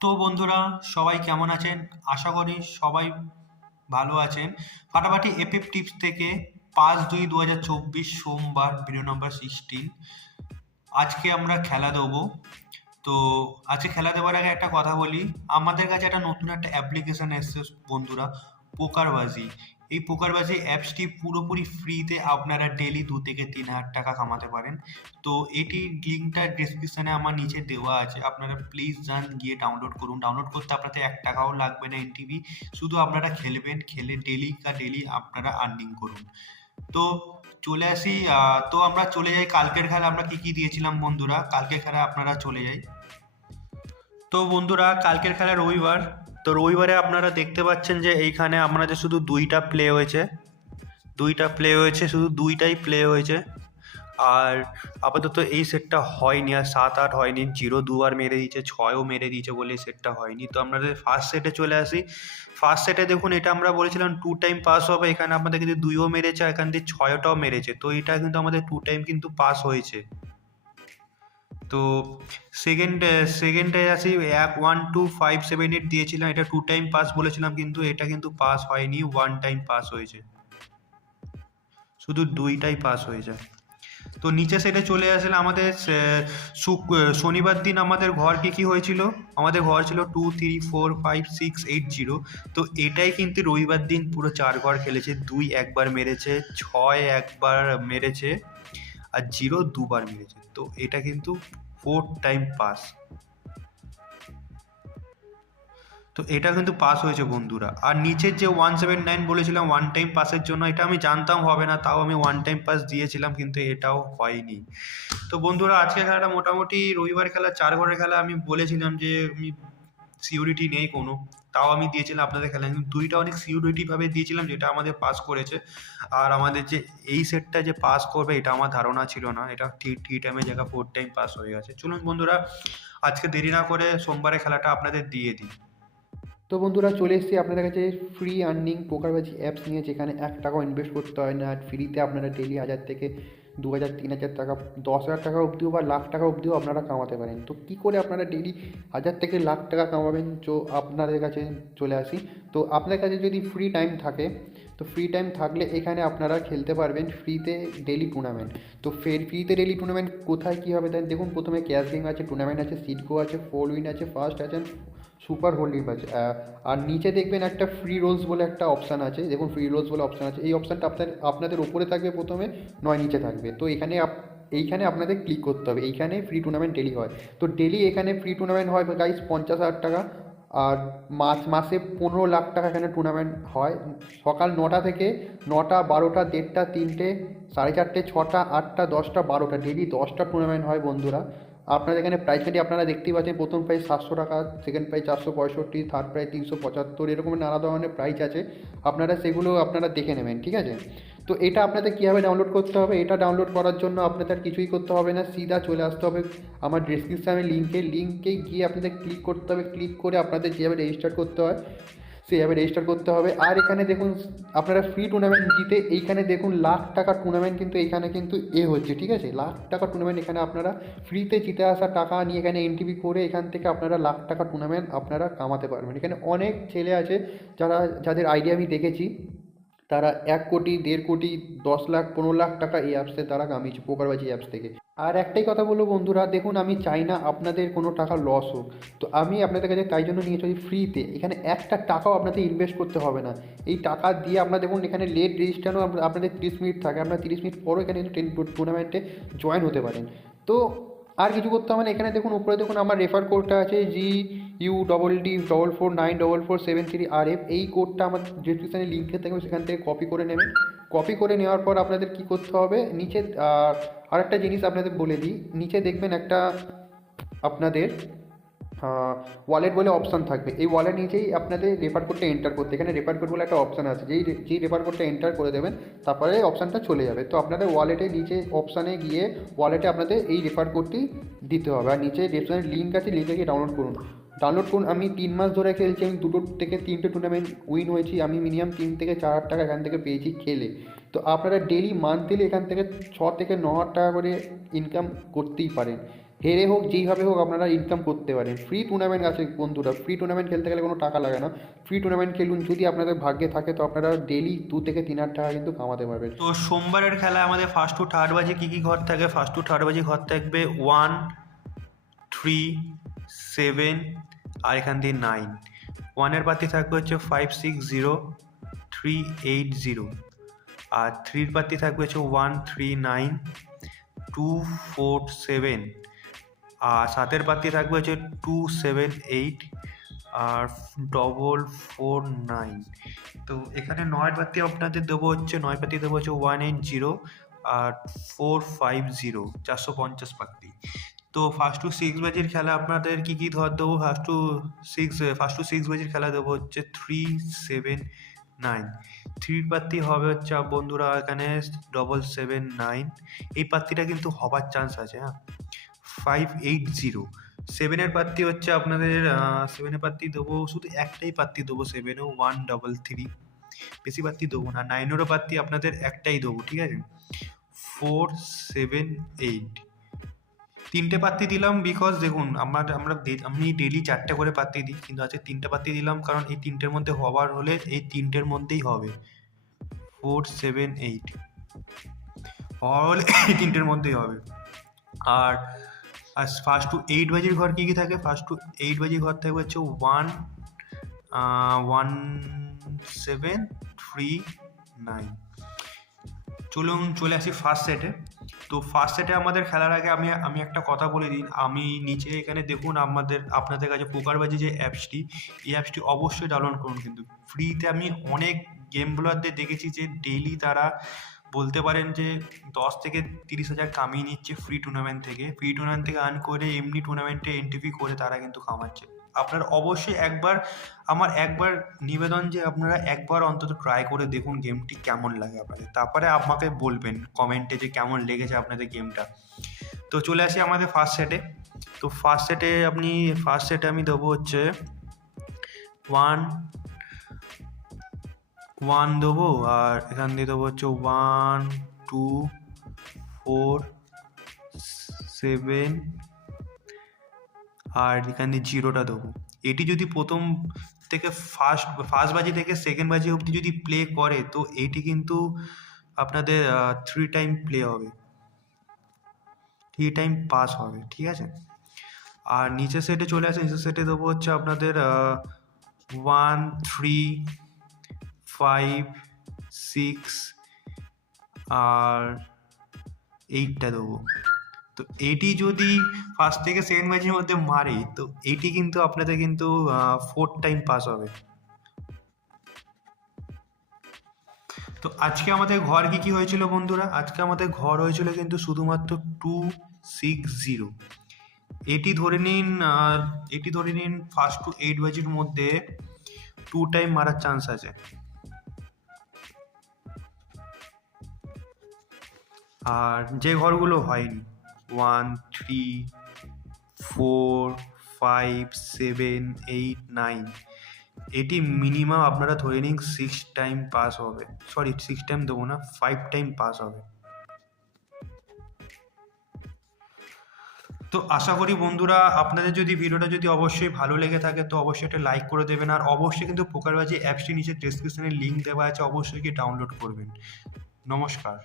তো বন্ধুরা, সবাই কেমন আছেন? আশা করি সবাই ভালো আছেন। ফাটাফাটি এফএফ টিপস থেকে 5/2/2024 সোমবার, ভিডিও নাম্বার 16। আজকে আমরা খেলা দেবো। তো আজকে খেলা দেওয়ার আগে একটা কথা বলি। আমাদের কাছে একটা নতুন একটা অ্যাপ্লিকেশন এসছে বন্ধুরা, পোকারবাজি। এই পোকারবাজি অ্যাপসটি পুরোপুরি ফ্রিতে আপনারা ডেলি 2 থেকে 3 হাজার টাকা কামাতে পারেন। তো এটির লিঙ্কটা ডিসক্রিপশনে আমার নিচে দেওয়া আছে, আপনারা প্লিজ যান, গিয়ে ডাউনলোড করুন। ডাউনলোড করতে আপনাদের 1 টাকাও লাগবে না এনটিভি, শুধু আপনারা খেলবেন, খেলে ডেলি আপনারা আর্নিং করুন। তো চলে আসি, তো আমরা চলে যাই কালকের খেলা আমরা কি কি দিয়েছিলাম বন্ধুরা। কালকের খেলা আপনারা চলে যাই। তো বন্ধুরা, কালকের খেলা রবিবার। তো রবিবারে আপনারা দেখতে পাচ্ছেন যে এইখানে আমাদের শুধু দুইটা প্লে হয়েছে, শুধু দুইটাই প্লে হয়েছে। আর আপাতত এই সেটটা হয়নি, আর 7-8 হয়নি, 0 দুবার মেরে দিয়েছে, 6ও মেরে দিয়েছে বলে এই সেটটা হয়নি। তো আপনাদের ফার্স্ট সেটে চলে আসি। ফার্স্ট সেটে দেখুন, এটা আমরা বলেছিলাম 2 টাইম পাস হবে, এখানে আমাদের কিন্তু 2ও মেরেছে, এখান দিয়ে 6টাও মেরেছে। তো এটা কিন্তু আমাদের 2 টাইম কিন্তু পাস হয়েছে। তো সেকেন্ডে আসি, 1 2 5 7 8 দিয়েছিলাম, এটা 2 টাইম পাস বলেছিলাম, কিন্তু এটা কিন্তু পাস হয়নি, 1 টাইম পাস হয়েছে, শুধু 2টাই পাস হয়েছে। তো নিচে সেটে চলে আসলে আমাদের শনিবার দিন আমাদের ঘর কি কি হয়েছিল। আমাদের ঘর ছিল 2 3 4 5 6 8 0। তো এটাই কিন্তু রবিবার দিন পুরো 4 ঘর খেলেছে। 2 একবার মেরেছে, 6 একবার মেরেছে, আর 0 দুবার মেরেছে। তো এটা কিন্তু 4 টাইম পাস। তো এটা কিন্তু পাস হয়েছে বন্ধুরা। আর নিচের যে 179 বলেছিলাম 1 টাইম পাসের জন্য, এটা আমি জানতাম হবে না, তাও আমি 1 টাইম পাস দিয়েছিলাম, কিন্তু এটাও হয়নি। তো বন্ধুরা, আজকে খেলাটা মোটামুটি রবিবার খেলা, 4 ঘরের খেলা, আমি বলেছিলাম যে আমি সিউরিটি নেই কোনো, তাও আমি দিয়েছিলাম আপনাদের খেলা, কিন্তু দুইটা অনেক সিউরিটি ভাবে দিয়েছিলাম, যেটা আমাদের পাস করেছে। আর আমাদের যে এই সেটটা যে পাস করবে, এটা আমার ধারণা ছিল না, এটা 3 টাইমের জায়গা 4 টাইম পাস হয়ে গেছে। চলুন বন্ধুরা, আজকে দেরি না করে সোমবারের খেলাটা আপনাদের দিয়ে দিই। তো বন্ধুরা, চলে এসেছি আপনাদের কাছে ফ্রি আর্নিং পোকারবাজি অ্যাপস নিয়ে, যেখানে 1 টাকাও ইনভেস্ট করতে হয় না। আর ফ্রিতে আপনারা ডেলি 1000 থেকে 2000 3000 টাকা, 10,000 টাকা অবধিও বা লাখ টাকা অবধিও আপনারা কামাতে পারেন। তো কী করে আপনারা ডেলি 1000 থেকে লাখ টাকা কামাবেন, তো আপনাদের কাছে চলে আসি। তো আপনাদের কাছে যদি ফ্রি টাইম থাকে, তো ফ্রি টাইম থাকলে এখানে আপনারা খেলতে পারবেন ফ্রিতে ডেলি টুর্নামেন্ট। তো ফ্রিতে ডেলি টুর্নামেন্ট কোথায় কী হবে দেখুন, প্রথমে ক্যাশ গেম আছে, টুর্নামেন্ট আছে, সিডকো আছে, 4 উইন আছে, ফার্স্ট আছে, সুপার হোল্ডিং আছে। আর নিচে দেখবেন একটা ফ্রি রোলস বলে একটা অপশান আছে, দেখুন ফ্রি রোলস বলে অপশান আছে। এই অপশানটা আপনাদের ওপরে থাকবে প্রথমে, নয় নিচে থাকবে। তো এইখানে আপনাদের ক্লিক করতে হবে। এইখানে ফ্রি টুর্নামেন্ট ডেলি হয়। তো ডেলি এখানে ফ্রি টুর্নামেন্ট হয় গাইস 50,000 টাকা। আর মাসে 15 লাখ টাকা এখানে টুর্নামেন্ট হয়। সকাল 9টা থেকে 9টা, 12টা, 1:30, 3টে, 4:30, 6টা, 8টা, 10টা, 12টা, ডেলি 10টা টুর্নামেন্ট হয় বন্ধুরা। আপনাদের এখানে প্রাইস কাটি আপনারা দেখতেই পাচ্ছেন, প্রথম প্রাইস 700 টাকা, সেকেন্ড প্রাইস 465, থার্ড প্রাইস 375, এরকম নানা ধরনের প্রাইস আছে। আপনারা সেগুলো আপনারা দেখে নেবেন, ঠিক আছে। তো এটা আপনাদের কীভাবে ডাউনলোড করতে হবে, এটা ডাউনলোড করার জন্য আপনাদের কিছুই করতে হবে না, সিধা চলে আসতে হবে আমার ডিসক্রিপশানে লিঙ্কে গিয়ে আপনাদের ক্লিক করতে হবে। ক্লিক করে আপনাদের যেভাবে রেজিস্টার করতে হয় সেভাবে রেজিস্টার করতে হবে। আর এখানে দেখুন, আপনারা ফ্রি টুর্নামেন্ট জিতে এইখানে দেখুন লাখ টাকা টুর্নামেন্ট কিন্তু এইখানে কিন্তু হচ্ছে, ঠিক আছে। লাখ টাকা টুর্নামেন্ট এখানে আপনারা ফ্রিতে জিতে আসা টাকা নিয়ে এখানে এনটিভি করে এখান থেকে আপনারা লাখ টাকা টুর্নামেন্ট আপনারা কামাতে পারবেন। এখানে অনেক ছেলে আছে যাদের আইডিয়া আমি দেখেছি, তারা 1 কোটি, 1.5 কোটি, 10 লাখ, 15 লাখ টাকা এই অ্যাপসের দ্বারা কামিয়েছে, পোকারবাজি অ্যাপস থেকে। আর একটাই কথা বলবো বন্ধুরা, দেখুন আমি চাই না আপনাদের কোনো টাকা লস হোক। তো আমি আপনাদের কাছে তাই জন্য নিয়ে চলি ফ্রিতে। এখানে 1 টাকাও আপনাদের ইনভেস্ট করতে হবে না। এই টাকা দিয়ে আপনারা দেখুন, এখানে লেট রেজিস্ট্রেশনও আপনাদের 30 মিনিট থাকে। আপনারা 30 মিনিট পরও এখানে টুর্নামেন্টে জয়েন হতে পারেন। তো আর কিছু করতে হবে না। এখানে দেখুন উপরে দেখুন আমার রেফার কোডটা আছে, GUDD449447 এই কোডটা আমার ডিসক্রিপশানে লিঙ্কে থাকবে, সেখান থেকে কপি করে নেবেন। কপি করে নেওয়ার পর আপনাদের কি করতে হবে, নিচে আরেকটা জিনিস আপনাদের বলে দিই, নিচে দেখবেন একটা আপনাদের ওয়ালেট বলে অপশান থাকবে। এই ওয়ালেট নিচেই আপনাদের রেফার কোডটা এন্টার করতে, এখানে রেফার কোড বলে একটা অপশান আছে, যেই রেফার কোডটা এন্টার করে দেবেন তারপরে অপশানটা চলে যাবে। তো আপনাদের ওয়ালেটে নিচে অপশানে গিয়ে ওয়ালেটে আপনাদের এই রেফার কোডটি দিতে হবে। আর নিচে ডেসক্রিপশনে লিঙ্ক আছে, লিঙ্কে গিয়ে ডাউনলোড করুন। আমি 3 মাস ধরে খেলছি, আমি 2 থেকে 3টে টুর্নামেন্ট উইন হয়েছি। আমি মিনিমাম 3 থেকে 4 হাজার টাকা এখান থেকে পেয়েছি খেলে। তো আপনারা ডেলি মান্থলি এখান থেকে 6 থেকে 9 হাজার টাকা করে ইনকাম করতেই পারেন। হেরে হোক যেইভাবে হোক আপনারা ইনকাম করতে পারেন। ফ্রি টুর্নামেন্ট আছে বন্ধুরা, ফ্রি টুর্নামেন্ট খেলতে গেলে কোনো টাকা লাগে না। ফ্রি টুর্নামেন্ট খেলুন, যদি আপনাদের ভাগ্যে থাকে তো আপনারা ডেলি 2 থেকে 3 হাজার টাকা কিন্তু কামাতে পারবেন। তো সোমবারের খেলা আমাদের ফার্স্ট টু থার্ড বাজে কী কী ঘর থাকে? ফার্স্ট টু থার্ড বাজে ঘর থাকবে 1, 3, 7 আর এখান দিয়ে 9। 1-এর পাতি থাকবে হচ্ছে 5, 6, 0, 3, 8, 0 আর 3-র পাতি থাকবে হচ্ছে 1, 3, 9, 2, 4, 7 আর 7-এর পাতি থাকবে হচ্ছে 2, 7, 8 আর 4, 4, 9। তো এখানে 9 পাতি আপনাদের দেবো হচ্ছে 9 পাতি দেবো হচ্ছে 180 আর 4, 5, 0 450 পাতি। তো ফার্স্ট টু 6 বাজির খেলা আপনাদের কি কি ধর দেবো? ফার্স্ট টু 6 বাজির খেলা দেবো হচ্ছে 3, 7, 9। 3 পাত্তি হবে হচ্ছে বন্ধুরা এখানে 7, 7, 9। এই পাত্তিটা কিন্তু হবার চান্স আছে, হ্যাঁ। 5, 8, 0। 7-এর পাত্তি হচ্ছে আপনাদের 7-এর পাত্তি দেবো, শুধু একটাই পাত্তি দেবো 7-এও, 1, 3, 3। বেশি পাত্তি দেবো না। 9-এরও পাত্তি আপনাদের একটাই দেবো, ঠিক আছে? 4, 7, 8। 3টে পাত্তি দিলাম বিকজ দেখুন আমি ডেইলি 4টে করে পাত্তি দিই, কিন্তু আজকে 3টে পাত্তি দিলাম কারণ এই 3টের মধ্যে হবার হলে এই 3টের মধ্যেই হবে। 4, 7, 8 হওয়ার হলে এই 3টের মধ্যেই হবে। আর ফার্স্ট টু 8 বাজির ঘর কী কী থাকে? ফার্স্ট টু 8 বাজির ঘর থাকবে হচ্ছে 1, 1, 7, 3, 9। চলুন চলে আসি ফার্স্ট সেটে। তো ফার্স্ট সেটে আমাদের খেলার আগে আমি একটা কথা বলে দিই। আমি নিচে এখানে দেখুন আপনাদের কাছে পোকারবাজি যে অ্যাপসটি, এই অ্যাপসটি অবশ্যই ডাউনলোড করুন। কিন্তু ফ্রিতে আমি অনেক গেম প্লেয়ারদের দেখেছি যে ডেইলি তারা বলতে পারেন যে 10 থেকে 30 হাজার কামিয়ে নিচ্ছে ফ্রি টুর্নামেন্ট থেকে আর্ন করে এমনি টুর্নামেন্টে এন্ট্রি করে তারা কিন্তু কামাচ্ছে। আপনারা অবশ্যই আমার একবার নিবেদন যে আপনারা একবার অন্তত ট্রাই করে দেখুন গেমটি কেমন লাগে আপনাদের, তারপরে আমাকে বলবেন কমেন্টে যে কেমন লেগেছে আপনাদের গেমটা। তো চলে আসি আমাদের ফার্স্ট সেটে। তো ফার্স্ট সেটে আমি দেবো হচ্ছে 1 দেবো আর এখান দিয়ে দেবো হচ্ছে 1, 2, 4, 7 আর এখান দিয়ে 0টা দেবো। এটি যদি প্রথম থেকে ফার্স্ট বাজি থেকে সেকেন্ড বাজি অবধি যদি প্লে করে তো এটি কিন্তু আপনাদের 3 টাইম প্লে হবে, 3 টাইম পাস হবে, ঠিক আছে? আর নিচের সেটে চলে আসে, নিচের সেটে দেবো হচ্ছে আপনাদের 1, 3, 5, 6 আর 8টা দেবো। তো এটি যদি ফার্স্ট থেকে সেকেন্ড ম্যাচের মধ্যে মারে তো এটি কিন্তু আপনাদের কিন্তু 4 টাইম পাস হবে। তো আজকে আমাদের ঘর কি হয়েছিল বন্ধুরা? আজকে আমাদের ঘর হয়েছিল কিন্তু শুধুমাত্র 2, 6, 0। এটি ধরে নিন ফার্স্ট টু 8 বাজির মধ্যে 2 টাইম মারার চান্স আছে। আর যে ঘরগুলো হয়নি 1, 3, 4, 5, 7, 8, 9 এটি মিনিমাম আপনারা ধরে নিন 6 টাইম পাস হবে। 6 টাইম দেবো না, 5 টাইম পাস হবে। তো আশা করি বন্ধুরা আপনাদের যদি ভিডিওটা যদি অবশ্যই ভালো লেগে থাকে তো অবশ্যই একটা লাইক করে দেবেন। আর অবশ্যই কিন্তু পোকারবাজি অ্যাপসটি নিচে ডেসক্রিপশনে লিঙ্ক দেওয়া আছে, অবশ্যই কি ডাউনলোড করবেন। নমস্কার।